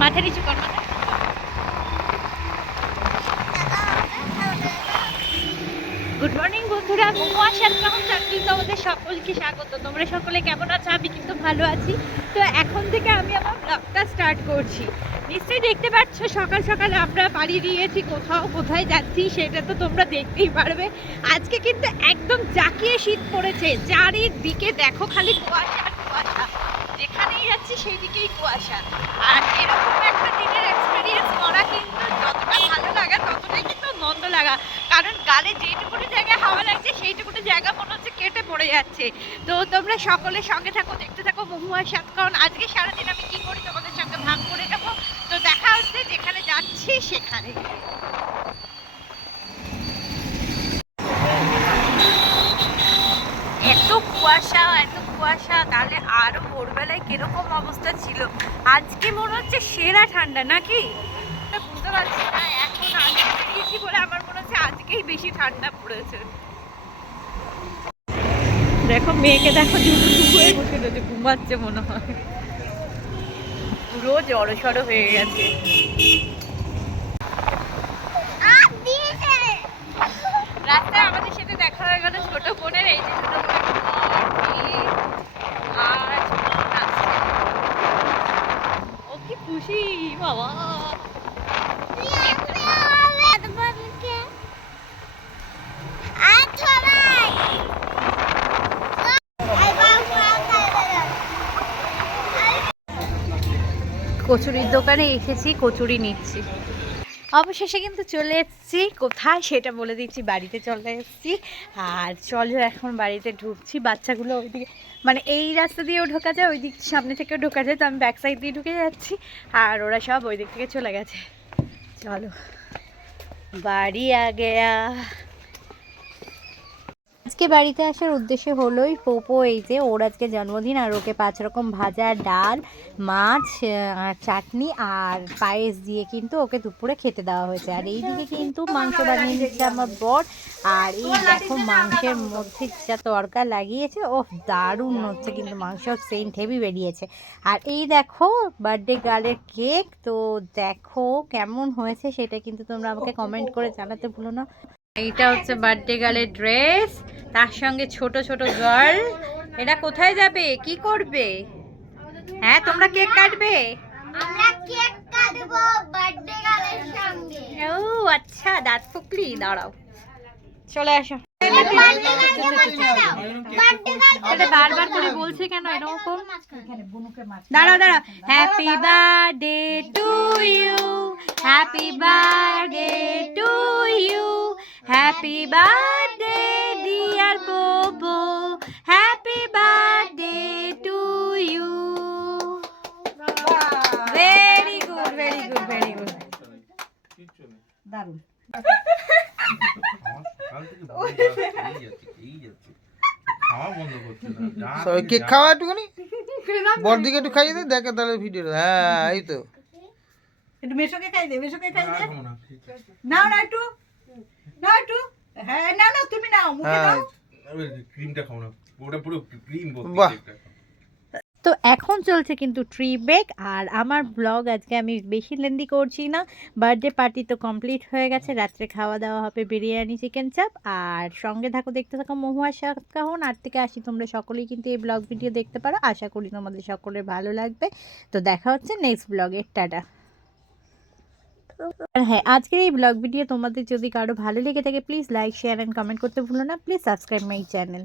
মাথা নিচু কর, মাথা। গুড মর্নিং বন্ধুরা, মোমো আসার গ্রাউন্ড চাকরি তোমাদের সকলকে স্বাগত। তোমরা সকলে কেমন আছো? আমি কিন্তু ভালো আছি। তো এখন থেকে আমি আমার ব্লগটা স্টার্ট করছি। নিশ্চয়ই দেখতে পাচ্ছ সকাল সকাল আমরা বাড়ি দিয়েছি, কোথায় যাচ্ছি সেটা তো তোমরা দেখতেই পারবে। আজকে কিন্তু একদম জাঁকিয়ে শীত পড়েছে, চারিদিকে দেখো খালি কুয়াশা কুয়াশা, যেখানেই যাচ্ছি সেই দিকেই কুয়াশা। আর এরকম একটা দিনের এক্সপিরিয়েন্স করা কিন্তু যতটা ভালো লাগা ততটাই কিন্তু মন্দ লাগা, কারণ গালে যেইটুকুনি জায়গায় হাওয়া লাগছে সেইটুকুনি জায়গা মনে হচ্ছে কেটে পড়ে যাচ্ছে। তো তোমরা সকলের সঙ্গে থাকো, দেখতে থাকো মহুয়ার সাথে, কারণ আজকে সারাদিন আমি কি করি তোমাদের সঙ্গে ভাগ করে নেবো। তো দেখা হচ্ছে যেখানে যাচ্ছি সেখানে। এত কুয়াশা, তাহলে আরো ভোরবেলায় কিরকম অবস্থা ছিল। আজকে মনে হচ্ছে সেরা ঠান্ডা নাকি, বুঝতে পারছি না। এখন আগে বেরিয়েছি বলে আমার মনে হচ্ছে আজকেই বেশি ঠান্ডা পড়েছে। দেখো মেয়েকে, দেখো হয়ে বসে রয়েছে, ঘুমাচ্ছে মনে হয়, পুরো জড়সড় হয়ে গেছে। রাস্তায় আমাদের সাথে দেখা হয়ে গেল ছোট বোনের। এই যে ছোট বোনের আর ও কি খুশি বাবা। কচুরির দোকানে এসেছি, কচুরি নিচ্ছি। অবশেষে কিন্তু চলে এসেছি, কোথায় সেটা বলে দিচ্ছি, বাড়িতে চলে এসেছি। আর চলো এখন বাড়িতে ঢুকছি। বাচ্চাগুলো ওইদিকে, মানে এই রাস্তা দিয়েও ঢোকা যায়, ওই দিক সামনে থেকেও ঢোকা যায়, তো আমি ব্যাক সাইড দিয়ে ঢুকে যাচ্ছি। আর ওরা সব ওই দিক থেকে চলে গেছে। চলো বাড়ি আ গেয়া। আজকে বাড়িতে আসার উদ্দেশ্য হলোই পোপো, এই যে ওর আজকে জন্মদিন, আর ওকে 5 রকম ভাজা, ডাল, মাছ আর চাটনি আর পায়েস দিয়ে কিন্তু ওকে দুপুরে খেতে দেওয়া হয়েছে। আর এইদিকে কিন্তু মাংস বানিয়ে নিচ্ছে আমার বর। আর এই দেখো মাংসের মধ্যে যা তড়কা লাগিয়েছে, ও দারুণ হচ্ছে কিন্তু, মাংস সেন্ট হেভি বেরিয়েছে। আর এই দেখো বার্থডে গার্লের কেক, তো দেখো কেমন হয়েছে সেটা কিন্তু তোমরা আমাকে কমেন্ট করে জানাতে ভুলো না। এইটা হচ্ছে বার্থডে গার্লের ড্রেস, তার সঙ্গে ছোট ছোট গার্ল। এটা কোথায় যাবে, কি করবে? হ্যাঁ তোমরা কেক কাটবে? আমরা কেক কাটবো বার্থডে গার্লের সঙ্গে। ও আচ্ছা, দাঁত ফুকলি, দাঁড়াও চলে আসো। বারবার করে বলছে কেন এরকম? দাঁড়াও দাঁড়াও। Happy birthday to you, happy birthday to you, happy birthday dear Popo, happy birthday to you. Very good, very good, very good, দারুণ। কেক খাওয়া একটুখানি, বড়দিকে একটু খাইয়ে দে, দেখে তাহলে ভিডিওটা। হ্যাঁ এই তো, একটু মেশোকে খাই দে, মেশোকে খাই দে। নাও না একটু, নাও একটু। হ্যাঁ নাও না, তুমি নাও, মুখে নাও। ক্রিমটা খাও না, ওটা পুরো ক্রিম ভর্তি বাহ। কেকটা। তো এখন চলছে কিন্তু ট্রি বেক। আর আমার ব্লগ আজকে আমি বেশি লেন্দি করছি না, বার্থডে পার্টি তো কমপ্লিট হয়ে গেছে, রাত্রে খাওয়া দাওয়া হবে বিরিয়ানি, চিকেন চাপ। আর সঙ্গে থাকো, দেখতে থাকো মহুয়ার সাতকাহন 8 থেকে 80। তোমরা সকলেই কিন্তু এই ব্লগ ভিডিও দেখতে পারো, আশা করি তোমাদের সকলের ভালো লাগবে। তো দেখা হচ্ছে নেক্সট ব্লগে, টাটা। আর হ্যাঁ, আজকের এই ব্লগ ভিডিও তোমাদের যদি কারো ভালো লেগে থাকে please like, share and comment করতে ভুলো না। Please subscribe my channel.